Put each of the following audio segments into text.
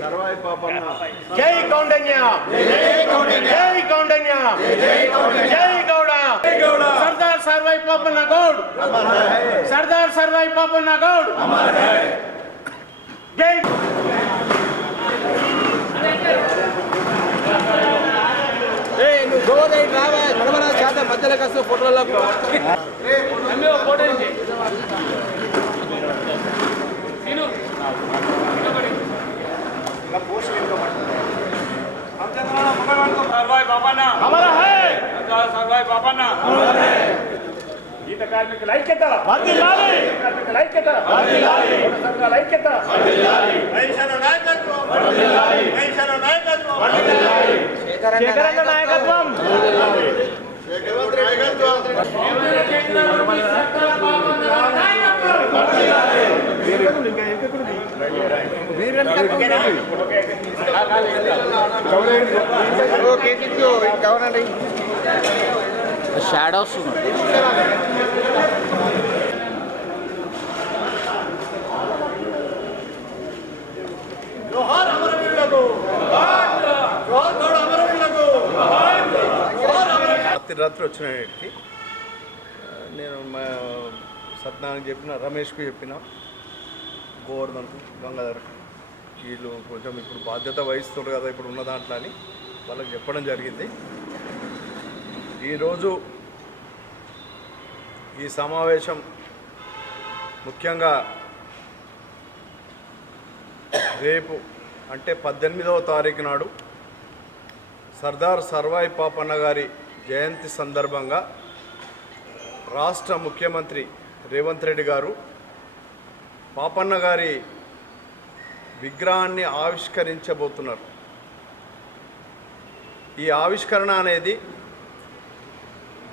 సర్వాయి పాపన్న జై కౌండన్య జై కౌండన్య జై గౌడ సర్దార్ సర్వాయి పాపన్న గౌడ్ సర్దార్ సర్వాయి పాపన్న గౌడ్ జై నువ్వు గోడ రావా నడవరా శాతం మధ్యలో కాస్త ఫోటోలో ఫోటో सरवाई बाबाना हमारा है सरवाई बाबाना गीत कार्मिकुల ఐక్యత వర్ధిల్లాలి కార్మికుల ఐక్యత వర్ధిల్లాలి సంఘాల ఐక్యత వర్ధిల్లాలి వైశ్యుల నాయకత్వం వర్ధిల్లాలి వైశ్యుల నాయకత్వం వర్ధిల్లాలి శేఖరన్న నాయకత్వం వర్ధిల్లాలి రేవంత్ రెడ్డి నాయకత్వం షాడోస్ జోహార్ అమరవీరులకు జోహార్ గౌడ అమరవీరులకు రాత్రి వచ్చినకి నేను సత్యనారాయణ చెప్పిన రమేష్కు చెప్పిన గోవర్ధన్కు గంగాధర్కు వీళ్ళు కొంచెం ఇప్పుడు బాధ్యత వహిస్తున్నారు కదా ఇప్పుడు ఉన్న దాంట్లో అని వాళ్ళకి చెప్పడం జరిగింది. ఈరోజు ఈ సమావేశం ముఖ్యంగా రేపు అంటే 18వ తారీఖు నాడు సర్దార్ సర్వాయి పాపన్న గారి జయంతి సందర్భంగా రాష్ట్ర ముఖ్యమంత్రి రేవంత్ రెడ్డి గారు పాపన్న గారి విగ్రహాన్ని ఆవిష్కరించబోతున్నారు. ఈ ఆవిష్కరణ అనేది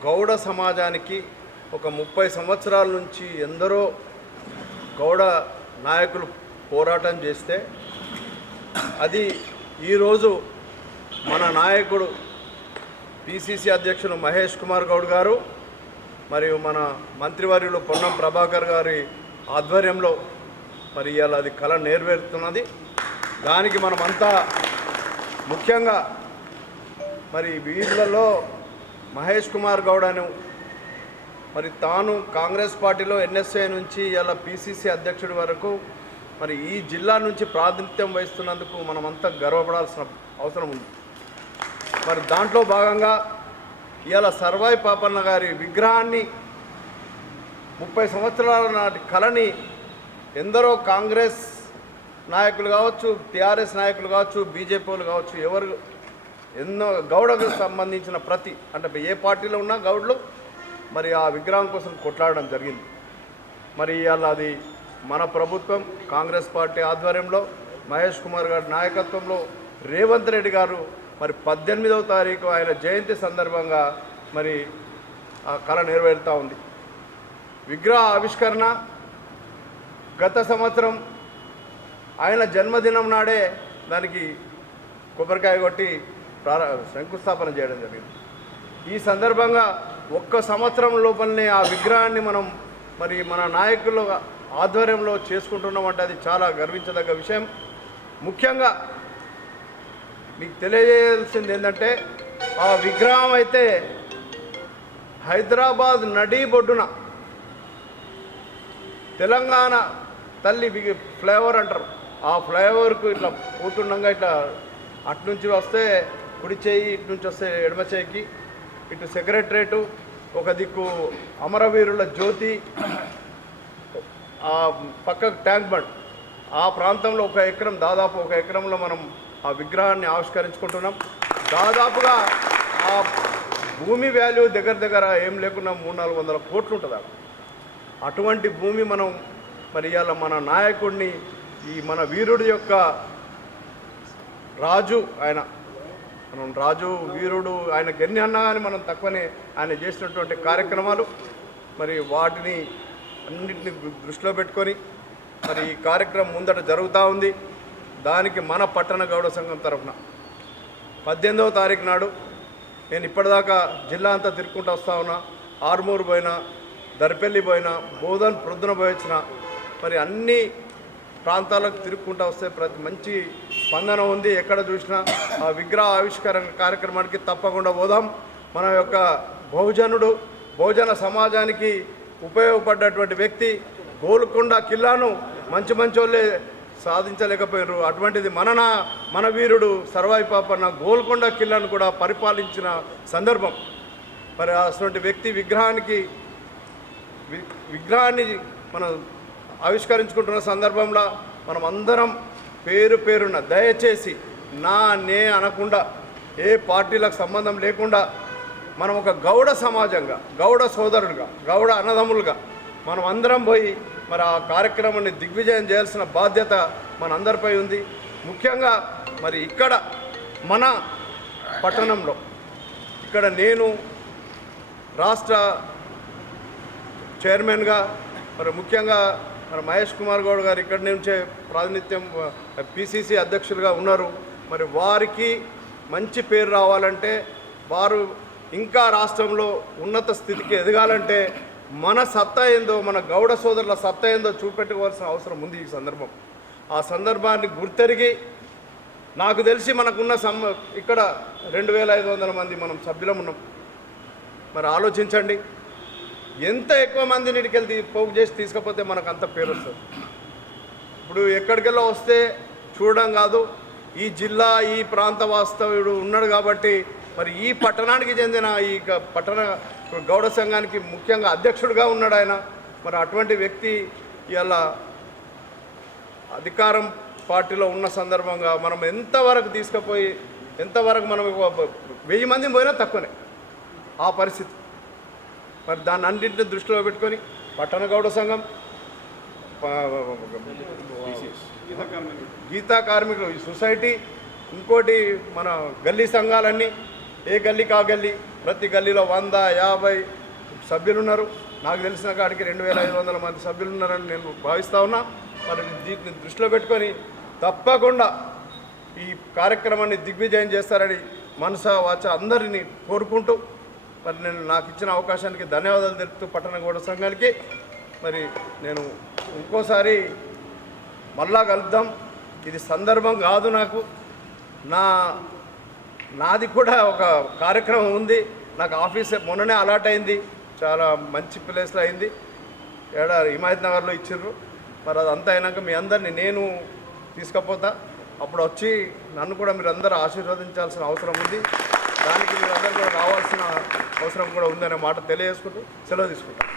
గౌడ సమాజానికి ఒక 30 సంవత్సరాల నుంచి ఎందరో గౌడ నాయకులు పోరాటం చేస్తే అది ఈరోజు మన నాయకుడు పిసిసి అధ్యక్షులు మహేష్ కుమార్ గౌడ్ గారు మరియు మన మంత్రివర్యులు పొన్నం ప్రభాకర్ గారి ఆధ్వర్యంలో మరి ఇవాళ అది కళ నెరవేరుతున్నది. దానికి మనమంతా ముఖ్యంగా మరి వీళ్ళలో మహేష్ కుమార్ గౌడ్ అని మరి తాను కాంగ్రెస్ పార్టీలో ఎన్ఎస్ఏ నుంచి ఇలా పిసిసి అధ్యక్షుడి వరకు మరి ఈ జిల్లా నుంచి ప్రాతినిధ్యం వహిస్తున్నందుకు మనమంతా గర్వపడాల్సిన అవసరం ఉంది. మరి దాంట్లో భాగంగా ఇవాళ సర్వాయి పాపన్న గారి విగ్రహాన్ని 30 సంవత్సరాల నాటి కళని ఎందరో కాంగ్రెస్ నాయకులు కావచ్చు, టీఆర్ఎస్ నాయకులు కావచ్చు, బీజేపీలు కావచ్చు, ఎవరు ఎన్నో గౌడకు సంబంధించిన అంటే ఏ పార్టీలో ఉన్నా గౌడ్లు మరి ఆ విగ్రహం కోసం కొట్లాడడం జరిగింది. మరి ఇవాళ అది మన ప్రభుత్వం కాంగ్రెస్ పార్టీ ఆధ్వర్యంలో మహేష్ కుమార్ గారి నాయకత్వంలో రేవంత్ రెడ్డి గారు మరి 18వ తారీఖు ఆయన జయంతి సందర్భంగా మరి ఆ కళ నెరవేరుతూ ఉంది. విగ్రహ ఆవిష్కరణ గత సంవత్సరం ఆయన జన్మదినం నాడే దానికి కొబ్బరికాయ కొట్టి శంకుస్థాపన చేయడం జరిగింది. ఈ సందర్భంగా ఒక్క సంవత్సరం లోపలనే ఆ విగ్రహాన్ని మనం మరి మన నాయకుల ఆధ్వర్యంలో చేసుకుంటున్నామంటే అది చాలా గర్వించదగ్గ విషయం. ముఖ్యంగా మీకు తెలియజేయాల్సింది ఏంటంటే ఆ విగ్రహం అయితే హైదరాబాద్ నడిబొడ్డున తెలంగాణ తల్లి ఫ్లైఓవర్ అంటారు, ఆ ఫ్లైఓవర్కు ఇట్లా పోతుండగా ఇట్లా అటునుంచి వస్తే కుడి చేయి, ఇటు నుంచి వస్తే ఎడమ చేయికి, ఇటు సెక్రటరేటు, ఒక దిక్కు అమరవీరుల జ్యోతి, ఆ పక్క ట్యాంక్ బండ్, ఆ ప్రాంతంలో దాదాపు ఒక ఎకరంలో మనం ఆ విగ్రహాన్ని ఆవిష్కరించుకుంటున్నాం. దాదాపుగా ఆ భూమి వాల్యూ దగ్గర ఏం లేకున్నా 300-400 కోట్లు ఉంటుంది. అటువంటి భూమి మనం మరి ఇవాళ మన నాయకుడిని ఈ మన వీరుడి యొక్క రాజు ఆయన, మనం రాజు వీరుడు ఆయనకు ఎన్ని అన్నా కానీ మనం తక్కువనే ఆయన చేసినటువంటి కార్యక్రమాలు మరి వాటిని అన్నింటిని దృష్టిలో పెట్టుకొని మరి ఈ కార్యక్రమం ముందట జరుగుతూ ఉంది. దానికి మన పట్టణ గౌడ సంఘం తరఫున 18వ తారీఖు నాడు నేను ఇప్పటిదాకా జిల్లా అంతా తిరుక్కుంటూ వస్తూ ఉన్నా. ఆర్మూరు పోయినా, దర్పల్లి పోయినా, బోధన్ ప్రొద్దున పోయి వచ్చిన మరి అన్ని ప్రాంతాలకు తిరుగుకుంటూ వస్తే ప్రతి మంచి స్పందన ఉంది. ఎక్కడ చూసినా ఆ విగ్రహ ఆవిష్కరణ కార్యక్రమానికి తప్పకుండా పోదాం. మన యొక్క బహుజన సమాజానికి ఉపయోగపడ్డటువంటి వ్యక్తి గోల్కొండ కిల్లాను మంచి వాళ్ళే సాధించలేకపోయారు. అటువంటిది మన వీరుడు సర్వాయి పాపన్న గోల్కొండ కిల్లాను కూడా పరిపాలించిన సందర్భం. మరి అటువంటి వ్యక్తి విగ్రహాన్ని మనం ఆవిష్కరించుకుంటున్న సందర్భంలో మనం అందరం పేరున దయచేసి నే అనకుండా ఏ పార్టీలకు సంబంధం లేకుండా మనం ఒక గౌడ సమాజంగా, గౌడ సోదరులుగా, గౌడ అన్నదమ్ములుగా మనం అందరం పోయి మరి ఆ కార్యక్రమాన్ని దిగ్విజయం చేయాల్సిన బాధ్యత మనందరిపై ఉంది. ముఖ్యంగా మరి ఇక్కడ మన పట్టణంలో ఇక్కడ నేను రాష్ట్ర చైర్మన్గా మరి ముఖ్యంగా మరి మహేష్ కుమార్ గౌడ్ గారు ఇక్కడి నుంచే ప్రాతినిధ్యం పిసిసి అధ్యక్షులుగా ఉన్నారు. మరి వారికి మంచి పేరు రావాలంటే, వారు ఇంకా రాష్ట్రంలో ఉన్నత స్థితికి ఎదగాలంటే మన సత్తా ఏందో, మన గౌడ సోదరుల సత్తా ఏందో చూపెట్టుకోవాల్సిన అవసరం ఉంది ఈ సందర్భం. ఆ సందర్భాన్ని గుర్తెరిగి నాకు తెలిసి మనకున్న ఇక్కడ 2500 మంది మనం సభ్యులం ఉన్నాం. మరి ఆలోచించండి, ఎంత ఎక్కువ మందిని ఇటుకెళ్ళి పోగు చేసి తీసుకపోతే మనకు అంత పేరు వస్తుంది. ఇప్పుడు ఎక్కడికెళ్ళో వస్తే చూడడం కాదు, ఈ జిల్లా ఈ ప్రాంత వాస్తవ్యుడు ఉన్నాడు కాబట్టి మరి ఈ పట్టణానికి చెందిన ఈ పట్టణ గౌడ సంఘానికి ముఖ్యంగా అధ్యక్షుడిగా ఉన్నాడు ఆయన. మరి అటువంటి వ్యక్తి ఇలా అధికారం పార్టీలో ఉన్న సందర్భంగా మనం ఎంతవరకు తీసుకుపోయి ఎంతవరకు మనం 1000 మంది పోయినా తక్కువనే ఆ పరిస్థితి. మరి దాన్ని అన్నింటినీ దృష్టిలో పెట్టుకొని పట్టణ గౌడ సంఘం, గీతా కార్మికులు ఈ సొసైటీ, ఇంకోటి మన గల్లీ సంఘాలన్నీ, ఏ గల్లీకి ఆ గల్లీ, ప్రతి గల్లీలో 150 సభ్యులు ఉన్నారు. నాకు తెలిసిన కాడికి 2500 మంది సభ్యులు ఉన్నారని నేను భావిస్తూ ఉన్నా. మరి దీన్ని దృష్టిలో పెట్టుకొని తప్పకుండా ఈ కార్యక్రమాన్ని దిగ్విజయం చేస్తారని మనసా వాచ అందరినీ కోరుకుంటూ మరి నేను నాకు ఇచ్చిన అవకాశానికి ధన్యవాదాలు తెలుపుతూ పట్టణ గౌడ సంఘానికి మరి నేను ఇంకోసారి మళ్ళా కలుద్దాం. ఇది సందర్భం కాదు, నాది కూడా ఒక కార్యక్రమం ఉంది. నాకు ఆఫీస్ మొన్ననే అలాట్ అయింది, చాలా మంచి ప్లేస్లో అయింది, హిమాయత్ నగర్లో ఇచ్చిర్రు. మరి అదంతా అయినాక మీ అందరినీ నేను తీసుకుపోతా. అప్పుడు వచ్చి నన్ను కూడా మీరు అందరూ ఆశీర్వదించాల్సిన అవసరం ఉంది. దానికి మీరు అందరూ కూడా రావాల్సిన అవసరం కూడా ఉందనే మాట తెలియజేసుకుంటూ సెలవు తీసుకుంటాను.